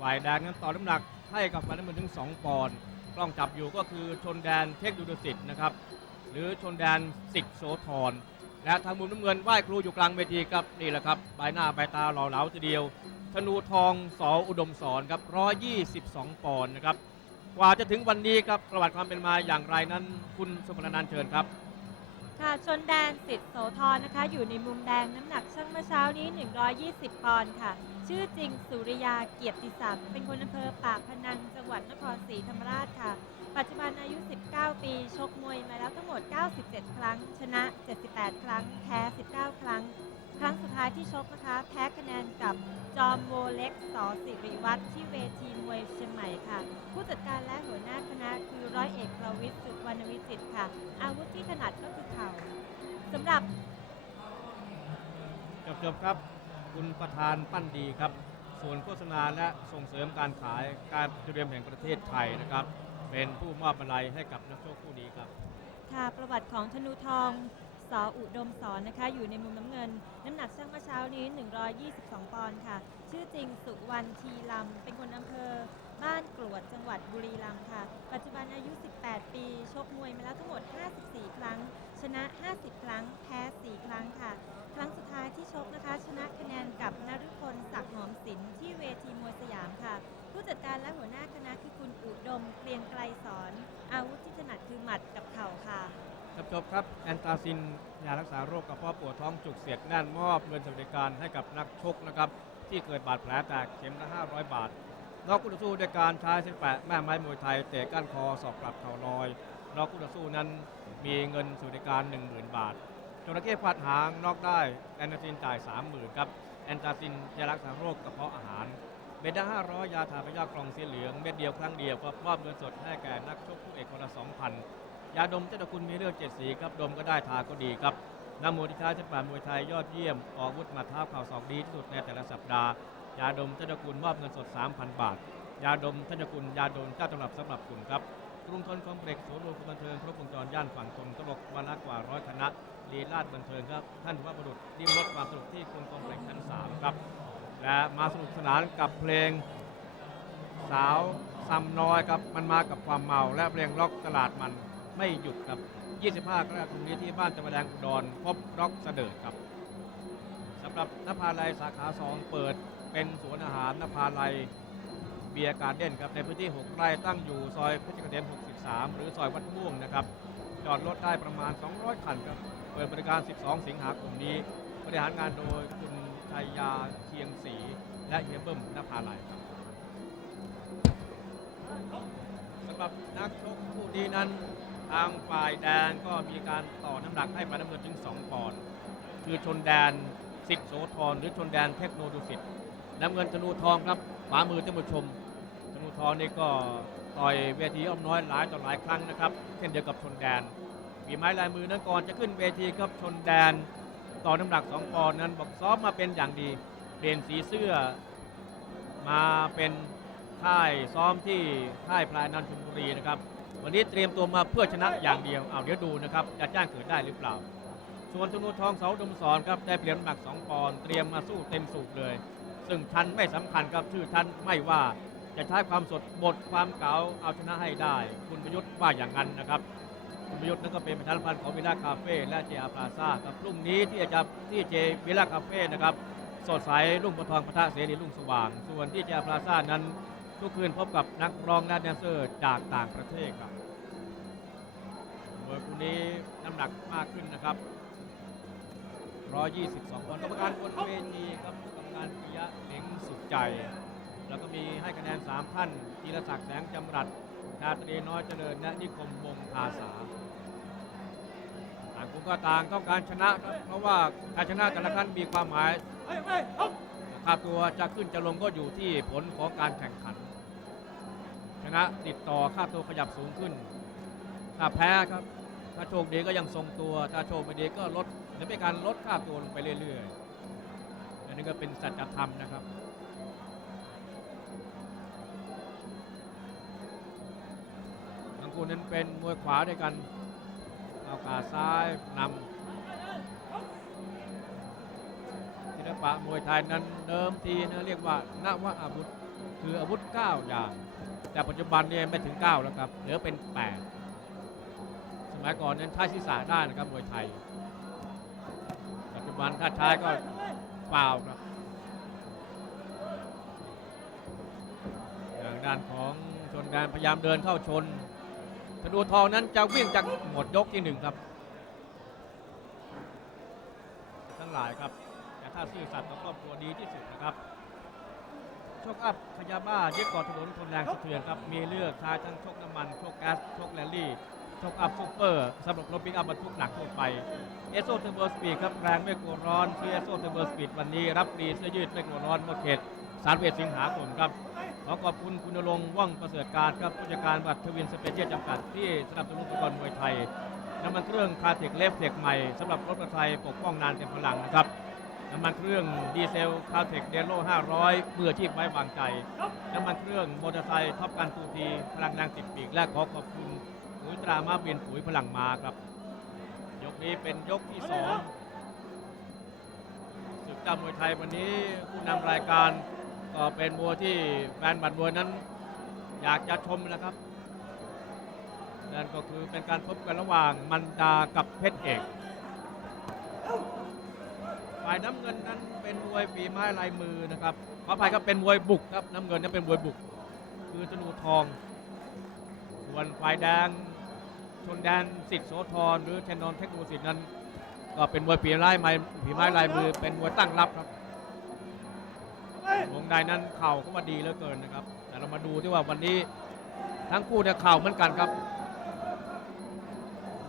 ฝ่ายแดงนั้นต่อน้ำหนักให้กับฝ่ายน้ำเงินถึง 2 ปอนด์กล้องจับอยู่ก็คือชนแดนเทคดูดสิทธิ์นะครับ หรือชนแดนสิทธิ์โสธรและทางมุมน้ำเงินไหว้ครูอยู่กลางเวทีครับนี่แหละครับใบหน้าใบตาหล่อเหลาทีเดียวธนูทองสออุดมสอนครับ122 ปอนด์นะครับกว่าจะถึงวันนี้ครับประวัติความเป็นมาอย่างไรนั้น คุณสมรนันเชิญครับค่ะชนแดนสิทธิ์โสธรนะคะ อยู่ในมุมแดงน้ำหนักช่างเมื่อเช้านี้ 120 ปอนด์ค่ะ ชื่อจริงสุริยาเกียรติศักดิ์เป็นคนอำเภอปากพนังจังหวัดนครศรีธรรมราชค่ะ ปัจจุบันอายุ 19 ปี ชกมวยมาแล้วทั้งหมด 97 ครั้ง ชนะ 78 ครั้ง แพ้ 19 ครั้ง ครั้งสุดท้ายที่ชกนะคะ แพ้คะแนนกับจอมโวเล็กสอสิริวัตรที่เวทีมวยเชียงใหม่ค่ะ ผู้จัดการและหัวหน้าคณะคือร้อยเอกประวิทย์สุวรรณวิจิตค่ะ อาวุธที่ถนัดก็คือเข่าสำหรับจบจบครับ คุณประธานปั้นดีครับ ส่วนโฆษณาและส่งเสริมการขายการเตรียมแห่งประเทศไทยนะครับ เป็นผู้มอบมาลัยให้กับนักโชคผู้นี้ครับค่ะประวัติของธนูทองสออุดมสอนนะคะ อยู่ในมุมน้ำเงิน น้ำหนักช่างเมื่อเช้านี้ 122 ปอนด์ค่ะ ชื่อจริงสุวรรณทีลำ เป็นคนอำเภอ บ้านกรวดจังหวัดบุรีรัมย์ค่ะ ปัจจุบันอายุ 18 ปี ชกมวยมาแล้วทั้งหมด 54 ครั้ง ชนะ 50 ครั้ง แพ้ 4 ครั้งค่ะ รั้งสุดท้ายที่ชกนะคะ ชนะคะแนนกับนฤพลศักดิ์หอมศิลป์ที่เวทีมวยสยามค่ะ ผู้จัดการและหัวหน้าคณะคือคุณอุดมเกรียงไกรสอนอาวุธที่ถนัดคือหมัดกับเข่าค่ะจบจบครับแอนตาซินยารักษาโรคกระเพาะปวดท้องจุกเสียดแน่นมอบเงินสวัสดิการให้กับนักชกนะครับที่เกิดบาดแผลแตกเข็มละ 500 บาทนอกคู่ต่อสู้ด้วยการใช้เส้นแปะแม่ไม้มวยไทยเตะก้านคอสอบกลับเข่าลอยนอกคู่ต่อสู้นั้นมีเงินสวัสดิการ 10,000 บาท จระเข้พัดหางนอกได้แอนตาซินจ่าย 30,000ครับแอนตาซินยารักษาโรคกระเพาะอาหารเม็ดละ500 ยาทาพยากรองสีเหลือง เม็ดเดียวครั้งเดียวก็มอบเงินสดให้แก่นักชกคู่เอกคนละ 2,000 ยาดมเจ้าตะคุณมีเลือดเจ็ดสีครับ ดมก็ได้ทาก็ดีครับนำมวยที่ใช้เฉพาะมวยไทยยอดเยี่ยม ออกวุธมาท้าเข่าศอกดีที่สุดในแต่ละสัปดาห์ ยาดมเจ้าตะคุณมอบเงินสด 3,000 บาท ยาดมเจ้าตะคุณยาดมเจ้าตำรับสำหรับคุณครับกรุงทนคอมเพล็กซ์ศูนรวมความบันเทิงครบวงจรย่านฝั่งทนตลกวันละกว่าร้อยคณะ ลีลาดบันเทิงครับ ท่านว่าบุรุษริมรถความสนุกที่กรุงคอมเพล็กซ์ชั้นสามครับ และมาสนุกสนานกับเพลงสาวซ้ำน้อยครับ มันมากับความเมาและเพลงร็อกตลาดมันไม่หยุดครับ 25กรกฎาคมนี้ที่บ้านจำปาแดงอุดรพบร็อกเสดิร์ดครับสำหรับนภาลัยสาขา 2 เปิดเป็นสวนอาหารนภาลัยเบียร์การเด้นครับในพื้นที่ 6 ไร่ตั้งอยู่ซอยเพชรเกษม63 หรือซอยวัดม่วงนะครับ จอดรถได้ประมาณ 200 คันครับ ปิดบริการ 12 สิงหาคมนี้ บริหารงานโดยคุณชัยยาเชียงศรีและเฮียเบิ้มนภาลัยครับสำหรับนักชกคู่นี้นั้นทางฝ่ายแดงก็มีการต่อน้ำหนักให้ฝ่ายน้ำเงินถึง 2 ปอนด์คือชนแดนสิทธิ์โสธรหรือชนแดนเทคโนดุสิตน้ำเงินธนูทองครับขวามือท่านผู้ชมธนูทองนี่ก็ต่อยเวทีอ้อมน้อยหลายต่อหลายครั้งนะครับ เช่นเดียวกับชนแดน ฝีไม้ลายมือนั้นก่อนจะขึ้นเวทีครับชนแดน ต่อน้ำหนัก 2ปอนด์นั้นบอกซ้อมมาเป็นอย่างดี เปลี่ยนสีเสื้อ มาเป็นค่ายซ้อมที่ค่ายพลายนันทชลบุรีนะครับ วันนี้เตรียมตัวมาเพื่อชนะอย่างเดียวเอาเดี๋ยวดูนะครับจะจ้างเกิดได้หรือเปล่า ส่วนธนูทองเสาดมสอนครับได้เปลี่ยนน้ำหนัก 2 ปอนด์เตรียมมาสู้เต็มสูบเลย ซึ่งทันไม่สำคัญครับชื่อทันไม่ว่าจะใช้ความสดบทความเก๋าเอาชนะให้ได้ คุณประยุทธ์ว่าอย่างนั้นนะครับ คุณประยุทธ์นั่นก็เป็นประธานพันธ์ของวิลล่าคาเฟ่และเจอาพลาซ่าครับพรุ่งนี้ที่อาจะที่เจวิลล่าคาเฟ่นะครับสดใสรุ่งประทองพระทะเสรีรุ่งสว่าง ส่วนที่เจอาพลาซ่านั้น ทุกคืนพบกับนักร้องและแดนเซอร์จากต่างประเทศครับมวยคู่นี้น้ำหนักมากขึ้นนะครับ 122ปอนด์กรรมการบนเวทีครับกรรมการปิยะเหลงสุดใจ แล้วก็มีให้คะแนน 3 ท่านจีรศักดิ์แสงจำรัดชาตรีน้อยเจริญ และนิคมวงภาษา ก็ต่างต้องการชนะ เพราะว่าการชนะแต่ละครั้งมีความหมายค่าตัวจะขึ้นจะลงก็อยู่ที่ผลของการแข่งขัน ชนะติดต่อค่าตัวขยับสูงขึ้น ถ้าแพ้ครับ ถ้าโชคดีก็ยังทรงตัว ถ้าโชคไม่ดีก็ลดหรือเป็นการลดค่าตัวลงไปเรื่อยๆ อันนี้ก็เป็นสัจธรรมนะครับทั้งคู่นั้นเป็นมวยขวาด้วยกัน เอาขาซ้ายนำศิลปะมวยไทยนั้นเดิมทีนะเรียกว่านวอาวุธ คืออาวุธ 9 อย่าง แต่ปัจจุบันเนี่ยไม่ถึง 9 แล้วครับเหลือเป็น 8 สมัยก่อนนั้นใช้ศีรษะได้นะครับมวยไทย ปัจจุบันถ้าใช้ก็เปล่าครับอย่างด้านของชนการพยายามเดินเข้าชน ธนูทองนั้นจะวิ่งจากหมดยกที่หนึ่งครับ ทั้งหลายครับ แต่ถ้าซื่อสัตย์ต่อครอบครัวดีที่สุดนะครับโชคอัพพยาบ้าเยึดเกาะถนนทนแรงสะเทือนครับ มีเลือกใช้ทั้งโชคน้ำมันโชคแก๊สโชคแรลลี่โชคอัพซูเปอร์สำหรับรถปิกอัพบรรทุกหนักทั่วไปเอสโซเทอร์เบอร์สปีดครับแรงไม่กลัวร้อนที่เอสโซเทอร์เบอร์สปีดวันนี้รับฟรีเสื้อยืดไม่กลัวร้อนหมเขตสารเวทสิงหาคมครับ ขอขอบคุณคุณณรงค์ว่องประเสริฐการครับผู้จัดการบัตรทวินสเปเชียลจำกัดที่สนับสนุนฟุตบอลมวยไทยน้ำมันเครื่องคาเทคเลฟเทคใหม่สำหรับรถมอเตอร์ไซค์ปกป้องนานเต็มพลังนะครับน้ำมันเครื่องดีเซลคาเทคเดโล500มืออชีพไว้วางใจ น้ำมันเครื่องมอเตอร์ไซค์ท็อปกันตูทีพลังแรงติดปีกและขอขอบคุณปุ๋ยตรามาเบียนปุ๋ยพลังมาครับ ยกนี้เป็นยกที่สองศึกจ้ามวยไทยวันนี้ผู้นำรายการ ก็เป็นมวยที่แฟนบัตรมวยนั้น อยากจะชมนะครับนั่นก็คือเป็นการพบกันระหว่างมันดากับเพชรเอกฝ่ายน้ำเงินนั้นเป็นมวยฝีไม้ลายมือนะครับขออภัยครับเป็นมวยบุกครับน้ำเงินนั้นเป็นมวยบุก คือธนูทอง ส่วนฝ่ายแดงชนแดนสิทธิ์โสธรหรือเทนนอนเทคโนโลยีนั้น ก็เป็นมวยฝีไม้ลายฝีไม้ลายมือ เป็นมวยตั้งรับครับ วงในนั้นเข่าเขาว่าดีเหลือเกินนะครับ แต่เรามาดูที่ว่าวันนี้ทั้งคู่เนี่ยเข่าเหมือนกันครับ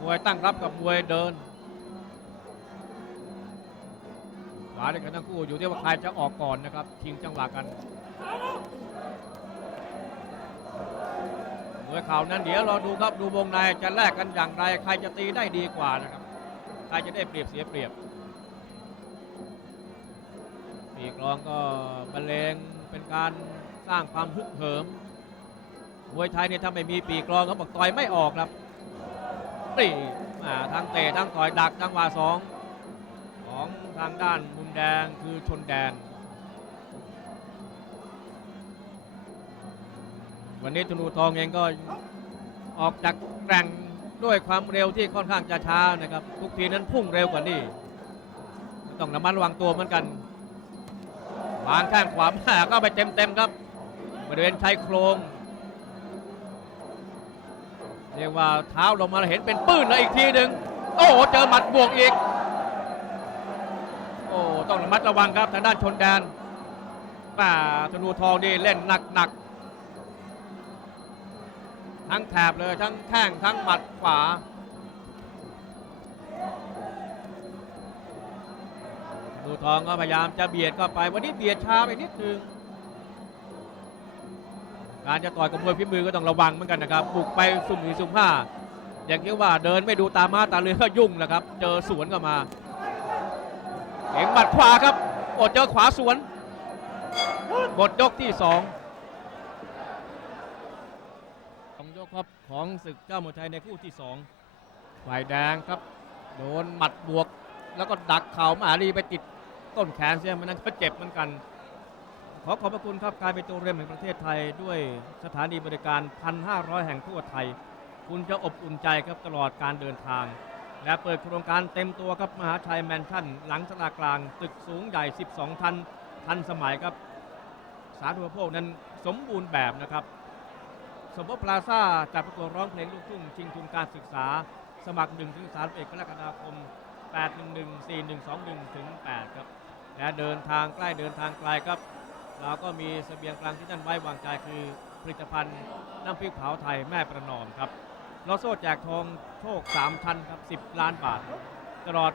มวยตั้งรับกับมวยเดินขวาด้วยกันทั้งคู่อยู่ที่ว่าใครจะออกก่อนนะครับชิงจังหวะกันมวยเข่านั้นเดี๋ยวรอดูครับดูวงในจะแลกกันอย่างไร ใครจะตีได้ดีกว่านะครับ ใครจะได้เปรียบเสียเปรียบ ปีกรองก็บรรเลงเป็นการสร้างความฮึกเหิมมวยไทยเนี่ยถ้าไม่มีปีกรองเขาบอกต่อยไม่ออกครับนี่อ่าทั้งเตะทั้งต่อยดักจังหวะสองของทางด้านมุมแดงคือชนแดน วันนี้ธนูทองเองก็ออกจากแกร่งด้วยความเร็วที่ค่อนข้างจะช้านะครับ ทุกทีนั้นพุ่งเร็วกว่านี้ต้องระมัดระวังตัวเหมือนกัน วางข้างขวามาก็ไปเต็มๆครับบริเวณชายโครงเรียกว่าเท้าลงมาเห็นเป็นปื้นแล้วอีกทีหนึ่งโอ้โหเจอหมัดบวกอีก โอ้ต้องระมัดระวังครับทางด้านชนแดนป่าธนูทองนี่เล่นหนักหนักๆทั้งแถบเลยทั้งแข้งทั้งหมัดขวา ธนูทองก็พยายามจะเบียดเข้าไปวันนี้เบียดช้าไปนิดนึงการจะต่อยกับมวยพิมือก็ต้องระวังเหมือนกันนะครับบุกไปสุ่มสี่สุ่มห้าอย่างที่ว่าเดินไม่ดูตามาตาเรือก็ยุ่งนะครับ เจอสวนเข้ามาเข็งหมัดขวาครับอดเจอขวาสวนหมดยกที่สองสองยกครับของศึกเจ้ามวยไทยในคู่ที่สองฝ่ายแดงครับ โดนหมัดบวก แล้วก็ดักเข่ามาลีไปติด ต้นแขนเสียมันนั้นก็เจ็บเหมือนกัน ขอขอบพระคุณครับการเป็นตัวเรียมแห่งประเทศไทยด้วยสถานีบริการ 1,500 แห่งทั่วไทย คุณจะอบอุ่นใจครับตลอดการเดินทาง และเปิดโครงการเต็มตัวครับมหาชัยแมนชั่น หลังสลากลางตึกสูงใหญ่ 12 ทันทันสมัยครับ สาธารณโภคนั้นสมบูรณ์แบบนะครับ สมภพพลาซ่าจัดประกวดร้องเพลงลูกทุ่งชิงทุนการศึกษา สมัคร1ถึง31กรกฎาคม811 4121ถึง8ครับ และเดินทางใกล้เดินทางไกลครับเราก็มีเสบียงกลางที่ท่านไว้วางใจคือผลิตภัณฑ์น้ำพริกเผาไทยแม่ประนอมครับลอโซ่แจกทองโชค3ชั้นครับ 10 ล้านบาท ตลอด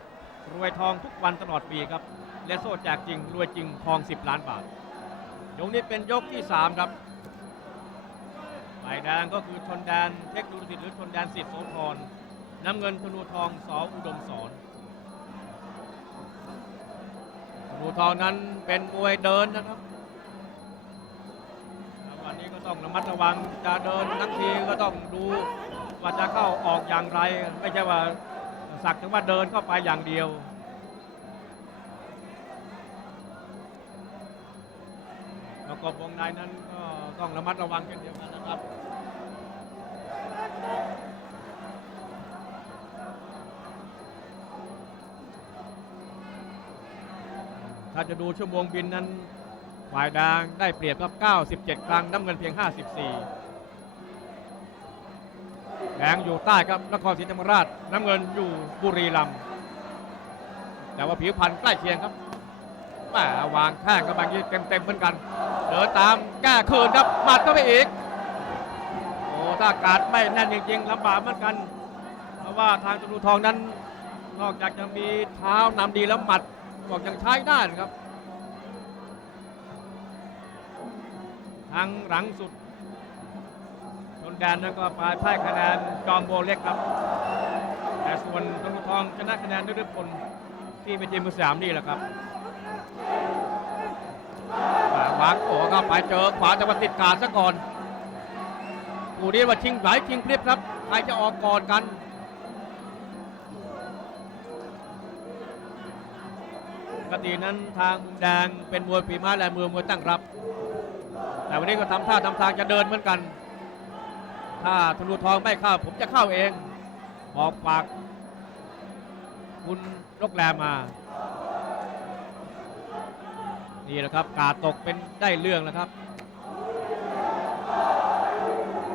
รวยทองทุกวันตลอดปีครับ และโซ่แจกจริงรวยจริงทอง 10 ล้านบาท ยกนี้เป็นยกที่ 3 ครับฝ่ายแดงก็คือชนแดนเทคโนโลยีหรือชนแดนสิทธิ์โสธรน้ำเงินธนูทองสออุดมสอน ธนูทองนั้นเป็นมวยเดินนะครับ วันนี้ก็ต้องระมัดระวังจะเดินทั้งทีก็ต้องดูว่าจะเข้าออกอย่างไร ไม่ใช่ว่าสักถึงว่าเดินเข้าไปอย่างเดียวแล้วก็กบวงในนั้นก็ต้องระมัดระวังเช่นเดียวกันนะครับ ถ้าจะดูชั่วโมงบินนั้นฝ่ายแดงได้เปรียบครับ 97 ครั้งน้ำเงินเพียง 54 แดงอยู่ใต้ครับนครศรีธรรมราช น้ำเงินอยู่บุรีรัมย์แต่ว่าผิวพรรณใกล้เคียงครับแหมวางแข้งกันบางทีเต็มๆเหมือนกันเดินตามแก้คืนครับหมัดเข้าไปอีก โอ้ถ้าการไม่แน่นจริงๆลำบากเหมือนกัน เพราะว่าทางจนูทองนั้นนอกจากจะมีเท้านำดีแล้วหมัด บอกยังใช้ได้ครับ ทางหลังสุดชนแดนนั้นก็ปลายพ่ายคะแนนจอมโบเล็กครับ แต่ส่วนธนทองชนะคะแนนด้วยพลที่เป็นทีมมือสามนี่แหละครับอ่าวาโอ้เข้าไปเจอขวาแต่ว่าติดการซะก่อนผู้นี้ว่าชิงไหลชิงพลิบครับ ใครจะออกก่อนกัน กตินั้นทางมุมแดงเป็นมวยฝีไม้ลายมือมวยตั้งรับ แต่วันนี้ก็ทำท่าทำทางจะเดินเหมือนกัน ถ้าธนูทองไม่เข้าผมจะเข้าเองบอกปากคุณลกแรมมา นี่แหละครับกาดตกเป็นได้เรื่องแล้วครับ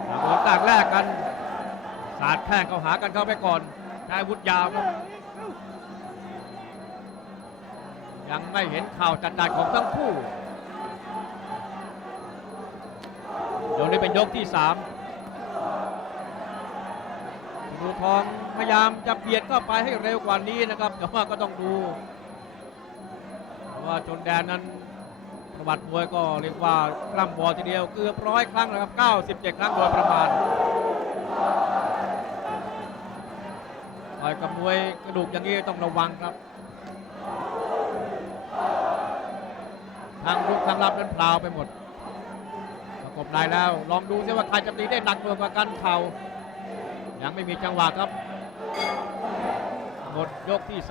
ต่างคนต่างแรกกัน สาดแข้งเข้าหากันเข้าไปก่อนใช้วุธยาวครับ ยังไม่เห็นข่าวจัดๆของทั้งคู่ยกนี้เป็นยกที่สามดูทองพยายามจะเบียดเข้าไปให้เร็วกว่านี้นะครับแต่ว่าก็ต้องดูว่าชนแดนนั้นประวัติมวยก็เรียกว่ากล้ำบอทีเดียวเกือบร้อยครั้งแล้วครับ97 ครั้งโดยประมาณต่อยกับมวยกระดูกอย่างนี้ต้องระวังครับ ทางลุกทางรับนั้นพลาวไปหมดประกบในแล้ว ลองดูซิว่าใครจะตีได้หนักกว่ากันเข่ายังไม่มีจังหวะครับ หมดยกที่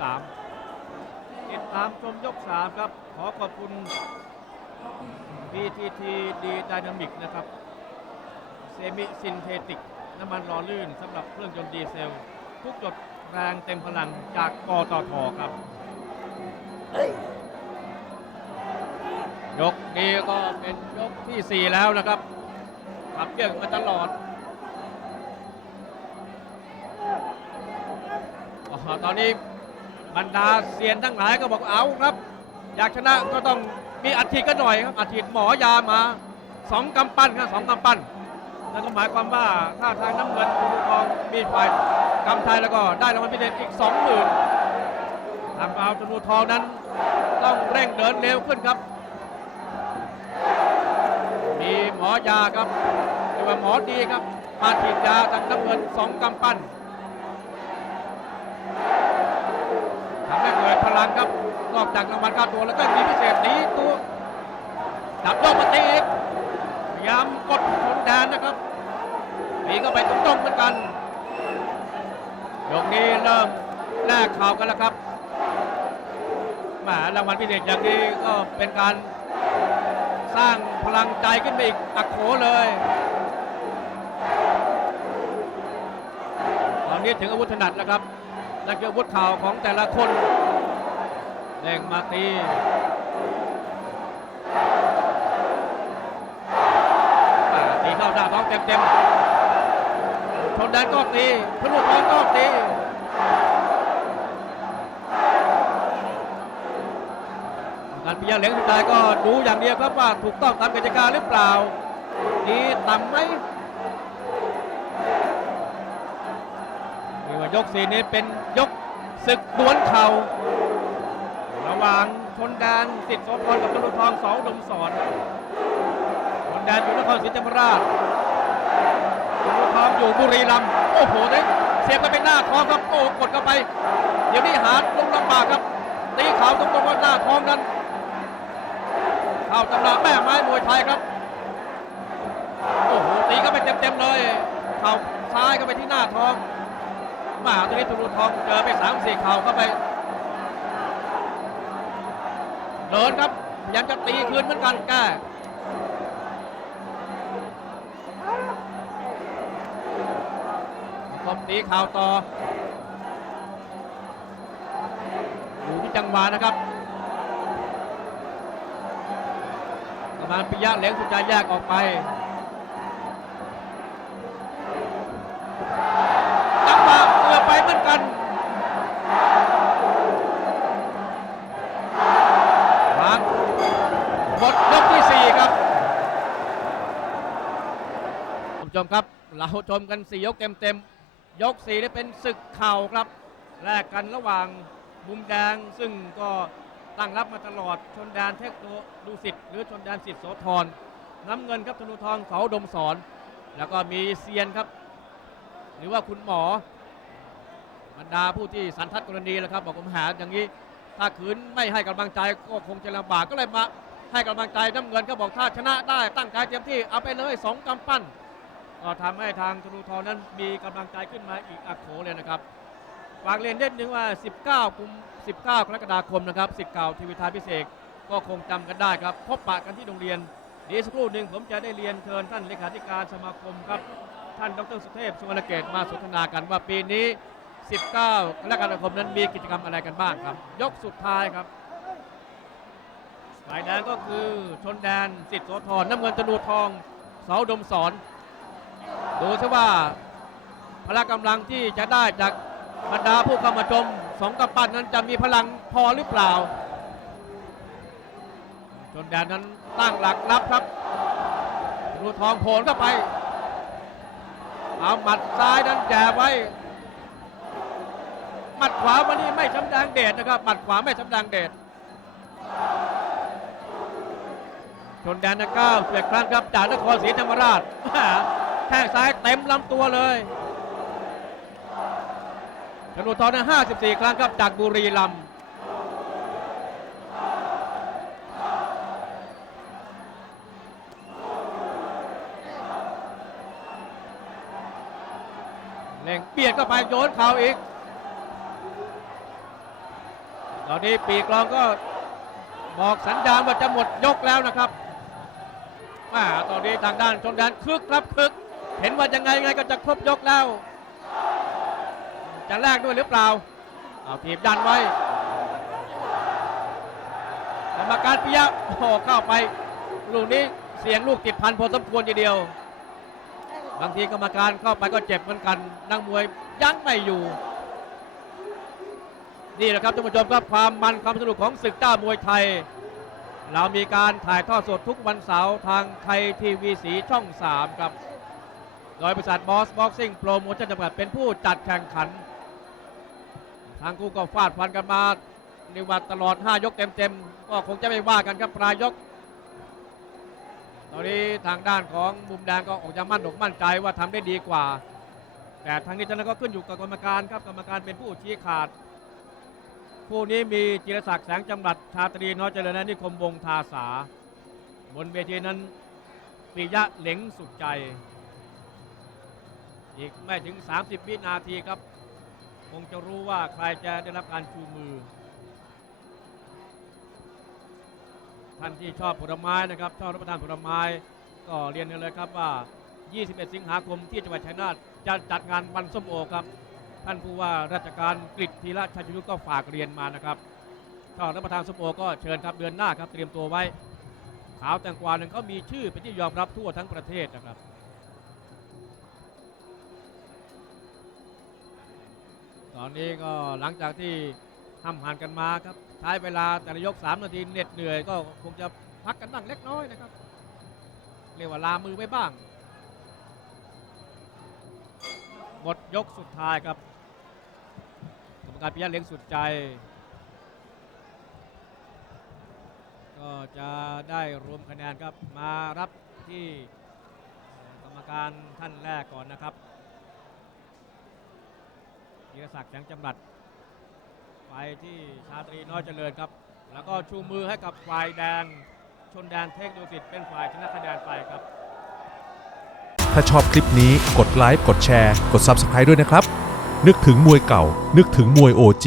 3ติดตามชมยก 3 ครับ ขอขอบคุณ PTT D Dynamic นะครับ เซมิซินเทติก น้ำมันหล่อลื่นสำหรับเครื่องยนต์ดีเซล ทุกจดแรงเต็มพลังจากปตทครับ ยกนี้ก็เป็นยกที่ 4 แล้วนะครับขับเกี่ยวมาตลอดอตอนนี้บรรดาเซียนทั้งหลายก็บอกเอาครับ อยากชนะก็ต้องมีอัดฉีดกันหน่อยครับอัดฉีดหมอยามาสองกำปั้นครับสองกำปั้นนั่นก็หมายความว่าถ้าทางน้ำเงินภูทองมีฝ่ายกำไทยแล้วก็ได้รางวัลพิเศษอีกสองหมื่นทางเอาจนูทองนั้นต้องเร่งเดินเร็วขึ้นครับ อยาครับเรียกว่าหมอดีครับ มาฉีดยาทางน้ำเงินสองกำปั้นทำให้เกิดพลังครับ นอกจากรางวัลค่าตัวแล้วก็มีพิเศษนี้ตัวดับโลกมาตีอีกพยายามกดชนแดนนะครับหนีเข้าไปตรงๆเหมือนกันยกนี้เริ่มแลกข่าวกันแล้วครับแหมรางวัลพิเศษอย่างนี้ก็เป็นการ ร้างพลังใจขึ้นไปอีกอักโขเลยตอนนี้ถึงอาวุธถนัดแล้วครับนั่นคืออาวุธข่าวของแต่ละคนเด้งมาตีตีเข้าหน้าท้องเต็มๆชนแดนก็ตีทะลุท้องก็ตี การพิจารณาเหลียงสุดท้ายก็ดูอย่างเดียวครับว่าถูกต้องตามกติกาหรือเปล่าดีต่ำไหมนี่ว่ายกสี่นี้เป็นยกศึกดวลเข่า ระหว่างชนแดนสิทธิ์โสพรกับตำรวจทองเสาดมสอนชนแดนอยู่นครศรีธรรมราชตำรวจทองอยู่บุรีรัมย์โอ้โหเนี่ยเสียบกันไปหน้าท้องครับโอ้กดเข้าไป เดี๋ยวนี้หาลงลำบากครับตีเข่าตรงๆว่าหน้าท้องนั้น เข้าตำราแม่ไม้มวยไทยครับ โอ้โหตีก็ไปเต็มๆเลยเข่าซ้ายก็ไปที่หน้าท้องมาตรงนี้ทุรุทองเจอไปสามสี่เข่าเข้าไปเดินครับยัยจะตีคืนเหมือนกันแก้ตบตีข่าวต่ออยู่ที่จังหวะนะครับ กำลังปิยะเหลงสุดใจแยกออกไปจังหวะเกือบไปเหมือนกันพักหมดยกที่ 4 ครับท่านผู้ชมครับ เราชมกัน 4 ยกเต็มๆ ยก4นี่เป็นศึกเข่าครับ แลกกันระหว่างมุมแดงซึ่งก็ ตั้งรับมาตลอดชนแดนเทคโนดูสิทธ์หรือชนแดนสิทธิ์โสธรน้ำเงินครับธนูทองเขาดมสอนแล้วก็มีเซียนครับ หรือว่าคุณหมอบรรดาผู้ที่สันทัดกรณีแล้วครับ บอกผมหาอย่างนี้ถ้าขืนไม่ให้กำลังใจก็คงจะลำบากก็เลยมาให้กำลังใจน้ำเงินก็บอกถ้าชนะได้ตั้งใจเต็มที่เอาไปเลยสองกำปั้นก็ทำให้ทางธนูทองนั้นมีกำลังใจขึ้นมาอีกอักโขเลยนะครับ ฝากเรียนเด่นหนึ่งว่า 19กุม19 กรกฎาคมนะครับสิทธิ์เก่าทีวีทาพิเศษก็คงจำกันได้ครับ พบปะกันที่โรงเรียนเดี๋ยวสักครู่หนึ่งผมจะได้เรียนเชิญท่านเลขาธิการสมาคมครับ ท่านดรสุเทพสุวรรณเกตมาสนทนากันว่าปีนี้ 19 กรกฎาคมนั้นมีกิจกรรมอะไรกันบ้างครับ ยกสุดท้ายครับฝ่ายแดงก็คือชนแดนสิทธิ์โสธรน้ำเงินธนูทองเสาดมสอน ดูซิว่าพละกำลังที่จะได้จาก บรรดาผู้เข้ามาชมสองกำปั้นนั้นจะมีพลังพอหรือเปล่าชนแดนนั้นตั้งหลักรับครับธนูทองโผล่เข้าไป เอาหมัดซ้ายนั้นแย่ไว้ หมัดขวาวันนี้ไม่ชำแดงเดชนะครับ หมัดขวาไม่ชำแดงเดชชนแดนนะเก้าเสียครั้งครับจากนครศรีธรรมราชแข้งซ้ายเต็มลำตัวเลย ธนูทอนั้น54 ครั้งครับจากบุรีรัมย์เล่งเบียดเข้าไปโยนเข่าอีก ตอนนี้ปีกลองก็บอกสัญญาณว่าจะหมดยกแล้วนะครับมาตอนนี้ทางด้านชนแดนคึกครับคึก เห็นว่ายังไงไงก็จะครบยกแล้ว จะแลกด้วยหรือเปล่าเอาทีบดันไว้กรรมการปิยะโอ้เข้าไปลูกนี้เสียงลูกติดพันพอสมควรทีเดียว บางทีกรรมการเข้าไปก็เจ็บเหมือนกัน นักมวยยั้งไม่อยู่นี่แหละครับท่านผู้ชมครับความมันความสนุกของศึกเจ้ามวยไทย เรามีการถ่ายทอดสดทุกวันเสาร์ทางไทยทีวีสีช่อง 3 ครับ โดยบริษัทบอสบ็อกซิ่งโปรโมชั่นจำกัดเป็นผู้จัดแข่งขัน ทางคู่ก็ฟาดฟันกันมาในวันตลอด 5 ยกเต็มๆ ก็คงจะไม่ว่ากันครับปลายยก ตอนนี้ทางด้านของมุมแดงก็ออกจะมั่นอกมั่นใจว่าทำได้ดีกว่า แต่ทางนี้ท่านก็ขึ้นอยู่กับกรรมการครับกรรมการเป็นผู้ชี้ขาดคู่นี้มีจิรศักดิ์แสงจำรัดชาตรีน้อยเจริญนิคมวงทาสา บนเวทีนั้นปิยะเหลงสุดใจ อีกไม่ถึง 30วินาทีครับ คงจะรู้ว่าใครจะได้รับการชูมือ ท่านที่ชอบผลไม้นะครับชอบรับประทานผลไม้ ก็เรียนกันเลยครับว่า 21 สิงหาคมที่จังหวัดชัยนาทจะจัดงานวันส้มโอครับ ท่านผู้ว่าราชการกฤษธีระชัยยุทธก็ฝากเรียนมานะครับชอบรับประทานส้มโอก็เชิญครับเดือนหน้าครับเตรียมตัวไว้ขาวแตงกวาหนึ่งเขามีชื่อเป็นที่ยอมรับทั่วทั้งประเทศนะครับ ตอนนี้ก็หลังจากที่ห้ำหันกันมาครับใช้เวลาแต่ละยก 3 นาทีเหน็ดเหนื่อยก็คงจะพักกันบ้างเล็กน้อยนะครับ เรียกว่าลามือไปบ้าง หมดยกสุดท้ายครับกรรมการปิยะเลี้งสุดใจ ก็จะได้รวมคะแนนครับมารับที่กรรมการท่านแรกก่อนนะครับ ธีรศักดิ์แสงจำรัดไปที่ชาตรีน้อยเจริญครับ แล้วก็ชูมือให้กับฝ่ายแดงชนแดนเทคดูสิตเป็นฝ่ายชนะคะแนนไปครับ ถ้าชอบคลิปนี้กดไลค์กดแชร์ กด Subscribe ด้วยนะครับ นึกถึงมวยเก่า นึกถึงมวย OG